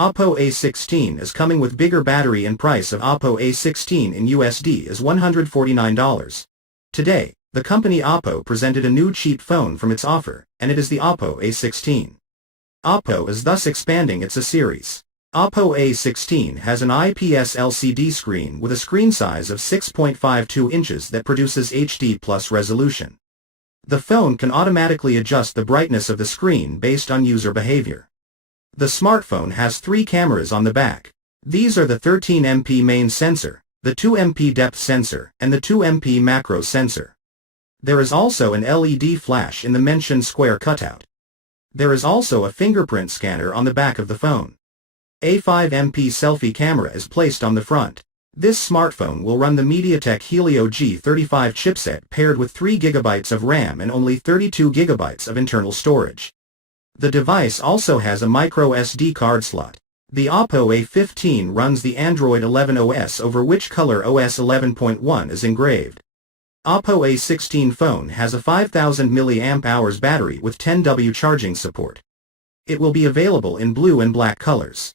Oppo A16 is coming with bigger battery and price of Oppo A16 in USD is $149. Today, the company Oppo presented a new cheap phone from its offer, and it is the Oppo A16. Oppo is thus expanding its A series. Oppo A16 has an IPS LCD screen with a screen size of 6.52 inches that produces HD+ resolution. The phone can automatically adjust the brightness of the screen based on user behavior. The smartphone has 3 cameras on the back. These are the 13MP main sensor, the 2MP depth sensor, and the 2MP macro sensor. There is also an LED flash in the mentioned square cutout. There is also a fingerprint scanner on the back of the phone. A 5MP selfie camera is placed on the front. This smartphone will run the MediaTek Helio G35 chipset paired with 3 GB of RAM and only 32 GB of internal storage. The device also has a microSD card slot. The Oppo A15 runs the Android 11 OS over which ColorOS 11.1 is engraved. Oppo A16 phone has a 5000 mAh battery with 10W charging support. It will be available in blue and black colors.